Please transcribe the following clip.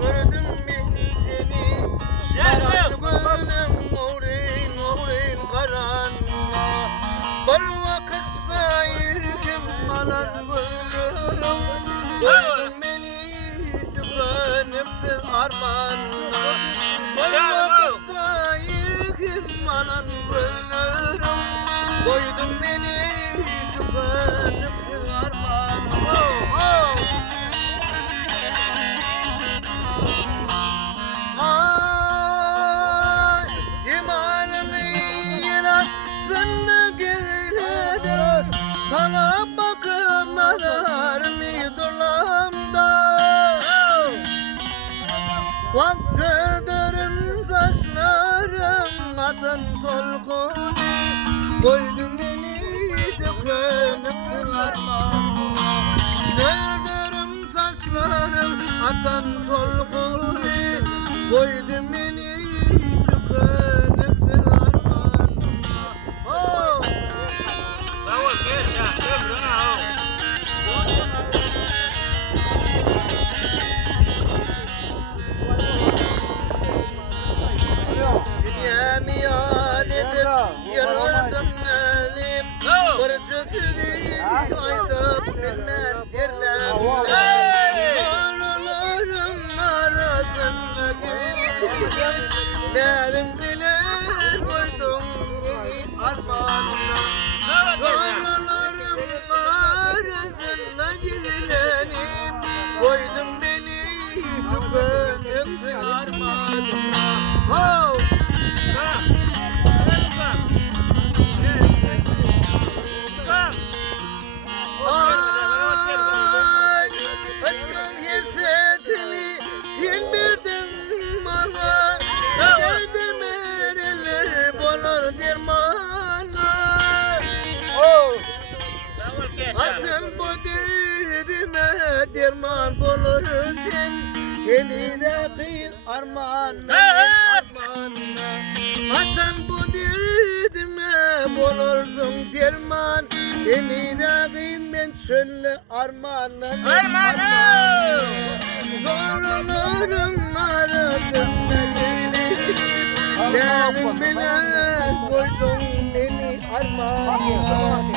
gördüm ben seni. Karan gönlüm oğreyn oğreyn karanla. Bir vakısta irkim alan gönlüm. Gördüm beni tükeniksiz armanla. Bir vakısta irkim alan gönlüm. Koydum beni tükeniksiz armanla. Ay, cimanımı yılas sana geledim. Sana bakıp nazarımı dolamda. Vaktidirim saçlarım atın tolkunu. Koydum beni tükeniksiz armanla. Dördürüm saçlarım atan tolkunu. Koydum beni tükeniksiz armanla. Oh! Sağ ol Keşa, ömrüne al. Dünyamı yad edip yılırdım nelim. Bir çözülü aydım bilmem dirlemde. Sorularım arasında gelip nelim bilir koydum beni armanla. Sorularım arasında gizlenip koydum beni tükeniksiz armanla. Oh! Ay, aşkın hissetini sen verdin bana. Derdim erenler bulur dermana. Açın bu derdime derman bulursun. Yeni de kıyın armanla. Açın bu derdime bulursun derman. Yeni de kıyın ben çölle armanla. Zorlarım arasında gelip nerim bilen koydun beni armanla.